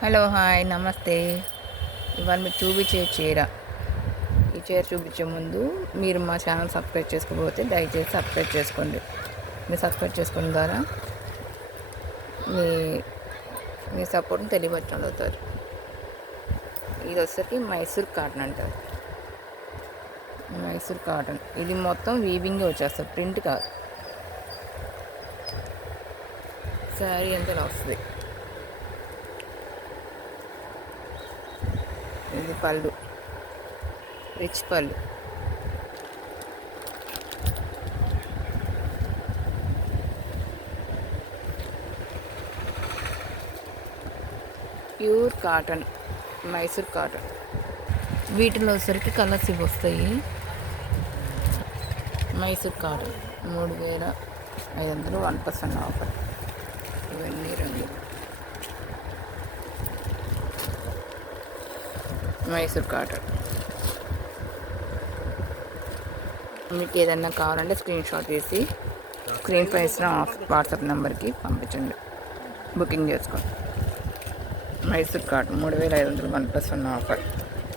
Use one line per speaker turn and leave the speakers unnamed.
Hello hi నమస్తే. ఇవాళ మీకు చూపించే చీర. ఈ చీర చూపించే ముందు మీరు మా ఛానల్ సబ్స్క్రైబ్ చేసుకోకపోతే దయచేసి సబ్స్క్రైబ్ చేసుకోండి. మీరు సబ్స్క్రైబ్ చేసుకోవడం ద్వారా మీ మీ సపోర్ట్ని తెలియపరచడం అవుతారు. ఇది వచ్చేసరికి మైసూర్ కాటన్ అంటారు. మైసూర్ కాటన్. ఇది మొత్తం వీవింగ్ వచ్చేస్తుంది ప్రింట్ కాదు. శారీ అంతా వస్తుంది. ఇది పళ్ళు. రిచ్ పళ్ళు. Pure cotton Mysore cotton. వీటిలో సరికి కలర్స్ ఇవి వస్తాయి. మైసూర్ కాటన్ మూడు వేల ఐదు వందలు వన్ పర్సెంట్ ఆఫర్. ఇవన్నీ రెండు మైసూర్ కాటన్. మీకు ఏదన్నా కావాలంటే స్క్రీన్ షాట్ తీసి స్క్రీన్ ప్రైస్లో వాట్సాప్ నెంబర్కి పంపించండి. బుకింగ్ చేసుకోండి మైసూర్ కాటన్ మూడు వేల ఐదు వందలు వన్ ప్లస్ వన్ ఆఫర్.